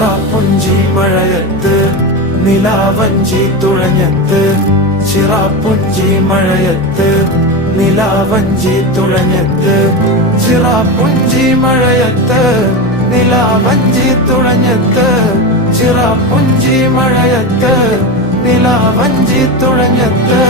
ചിറാപ്പുഞ്ചി മഴയത്ത് നിലാവഞ്ചി തുഴഞ്ഞത്ത്, ചിറാപ്പുഞ്ചി മഴയത്ത് നിലാവഞ്ചി തുഴഞ്ഞത്ത്, ചിറാപ്പുഞ്ചി മഴയത്ത് നിലാവഞ്ചി തുഴഞ്ഞത്ത്, ചിറാപ്പുഞ്ചി മഴയത്ത് നിലാവഞ്ചി തുഴഞ്ഞത്ത്.